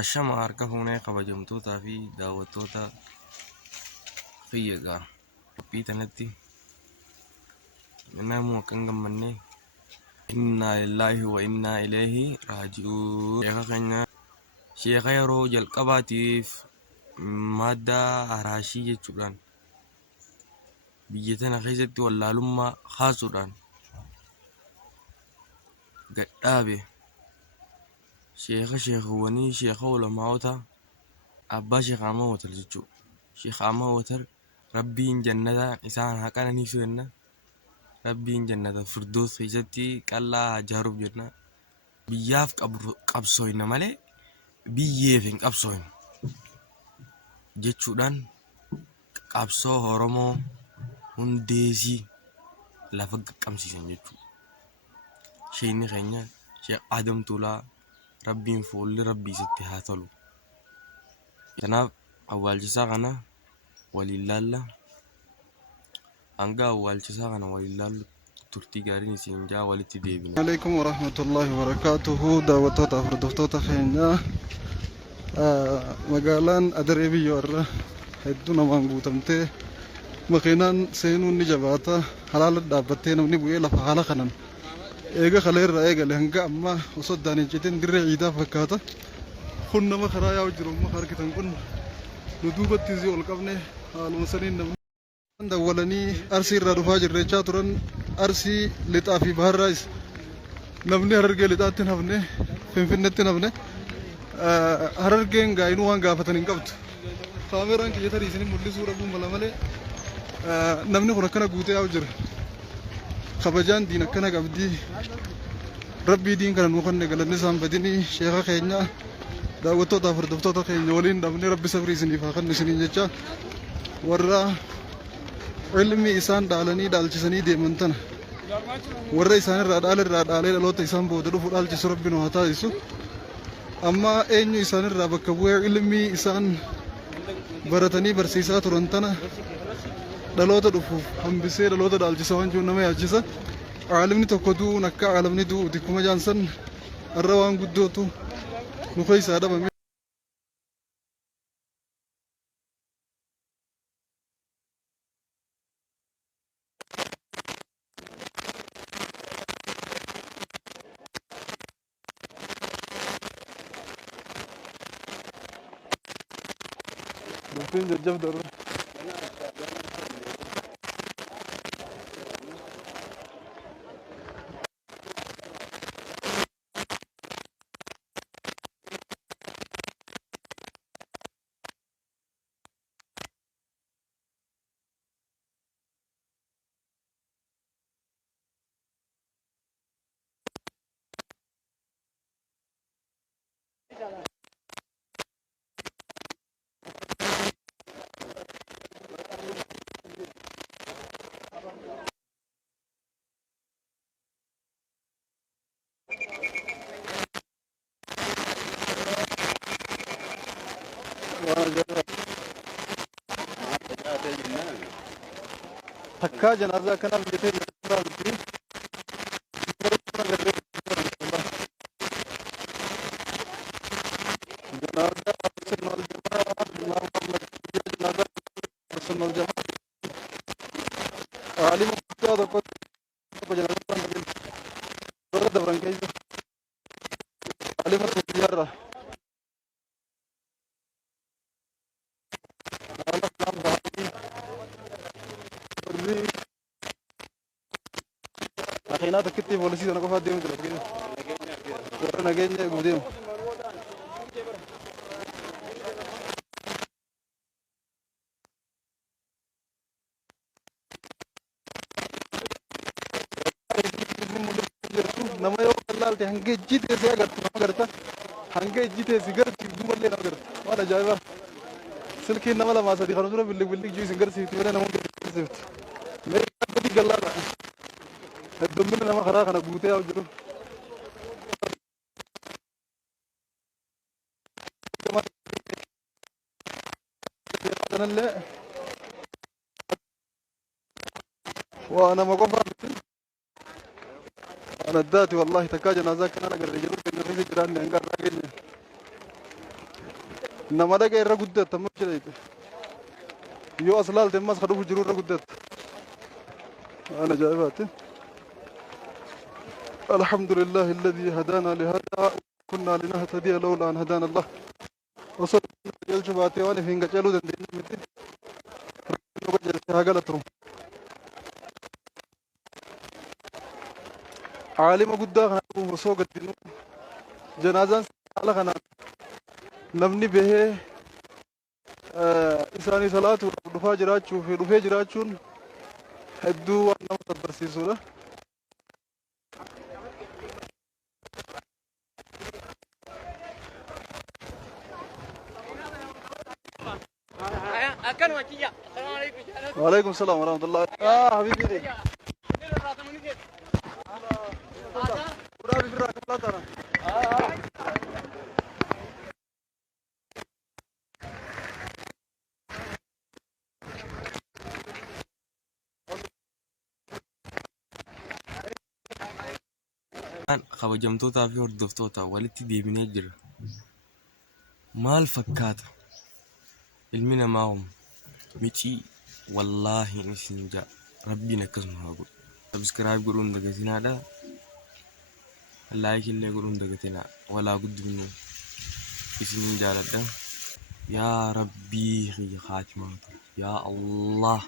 Ashama harka fuunee kabajamtootaa fi daawwattoota fayyagaa qophii kanatti namuu akkan gammannee innaa lillaahi wa innaa ilayhi raaji'uun. Sheeka keenya sheeka yeroo jalqabaatiif madda araashii jechuudhaan biyya tana keessatti wallaalummaa kaasuudhaan gadhaabe sheekawwanii sheeka ulamaa'ota abbaa Sheek Ahmad Watar jechuudha. Sheek Ahmad Watar rabbiin jannata isaan haa qananiisu jenna. Rabbiin jannata firdoos keessatti qal'aa ijaaruuf jenna. Biyyaaf qabsooyna malee biyyeef hin qabsooyne jechuudhaan qabsoo Oromoo hundeesii lafa qaqqabsiisan jechuudha. Sheekni keenya Sheek Adam Tuulaa rabbiin fuulli rabbii isatti haa tolu. Kanaaf awwaalchisaa kana waliin laalla. Hanga awwaalchisaa kana waliin laallu turtii gaariin isin jaa walitti deebina. Alaikum warahmatullahi wabarakatuhu. Daawwattoota hordoftoota keenya magaalaan Adaree biyyoorra hedduu namaan guutamtee makiinaan seenuun ni jabaata. Halaala dhaabbattee namni bu'ee lafa haala kanan eega kaleerraa eegale hanga amma osoo addaan hin citin dirree ciidaa fakkaata. Kun nama karaa yaa'u jiru amma argitan kun nu duubatti isii ol qabne haaluma saniin namni dawwalanii Arsii irraa dhufaa jirrechaa turan. Arsii lixaa fi baharraas namni Harargee lixaatti hin hafne Finfinneetti hin hafne. Harargeen gaa'inuu waan gaafatan hin qabdu. Kaameraan kiyya tarii isin mul'isuu dhabuun mala malee namni kun akkana guutee yaa'u jira. Kabajaan diin akkana qabdi. Rabbii diin kana nuu kenne galanni isaan badinii sheeka keenya daawwattootaaf hordoftoota keenya waliin dhabne rabbi sabrii isiniif haa kennu isiniin jecha warra ilmi isaan dhaalanii dhaalchisanii deeman tana warra isaan irraa dhaalee dhaloota isaan booda dhufu dhaalchisu rabbi nu haa taasisu. Amma eenyu isaan irraa bakka bu'ee ilmi isaan baratanii barsiisaa turan tana dhaloota dhufuuf hambisee dhaloota dhaalchisa waan jiru nama yaachisa. Caalimni tokko du'uun akka caalamni du'u dikkuma jaansan irra waan guddootu nu keessaa dhabame. Dubbiin jajjabdara. Takka jenazaa kanaaf jettee jiraatu miti. Makiinaa takkitti poolisii sana qofaa deemu jira. Warra nageenya eeguuf deemu. Nama yoo qal'aalte hanga ijji teessee agartu nama agarta. Hanga ijji teessi garsiif duuballee nama agarta. Waan ajaa'ibaa. Silkiin nama lamaa sadii kan dura billig jiru isin garsiifti malee nama garsiifti. Meeshaa gadi gallaadha. Heddummina nama karaa kana guutee yaa'u jiru. Kanallee waa nama qofaa miti. Waan addaati wallaahi takkaa janaazaa kanaan agarree jiru keenya keessa jiraanne hanga har'aa keenya. nama dhaqa irra guddatta amma jedhayte yoo as laalte ammas ka dhufu jiru irra guddatta waan ajaa'ibaati الحمد لله الذي هدانا لهذا كنا لنهتدي لولا أن هدانا الله وصل الجباتي وانا في انقجلو دندين متي نقجل هاقلتهم عالم قدا خنا وسوق الدين جنازان على خنا نمني به إنساني صلاة ودفاع جراتشو في دفاع جراتشون هدو وانا متبرسيسونا وعليكم السلام ورحمة الله حبيبي kabajamtootaa fi hordoftoota walitti deebinee jira. Maal fakkaata? Ilmi namaa micii wallaahi isin jaa rabbiin akkasuma haa godhu. Subscribe godhuun dagatinaadha. Like illee godhuun dagatinaa. Walaa guddifnu isin jaaladha. Yaa Rabbii khiyya khaatimaatu. Yaa Allah.